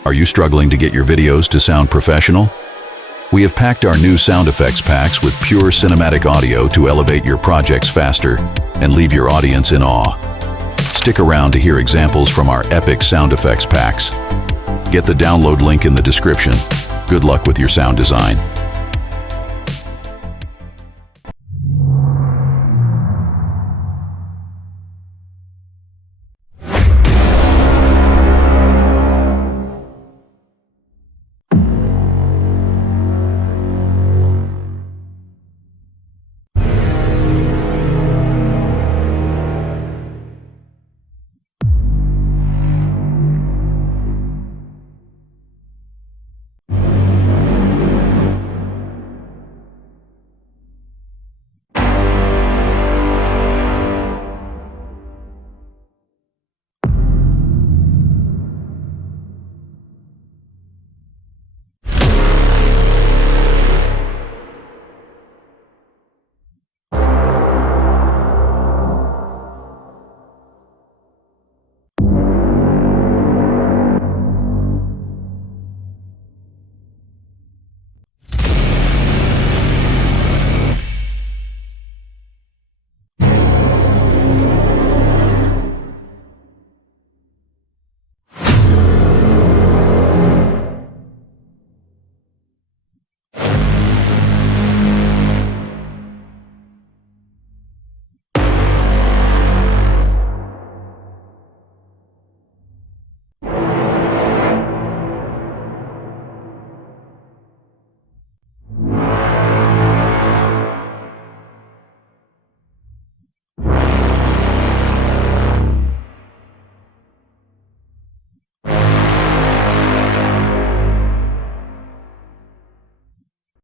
Are you struggling to get your videos to sound professional? We have packed our new sound effects packs with pure cinematic audio to elevate your projects faster and leave your audience in awe. Stick around to hear examples from our epic sound effects packs. Get the download link in the description. Good luck with your sound design.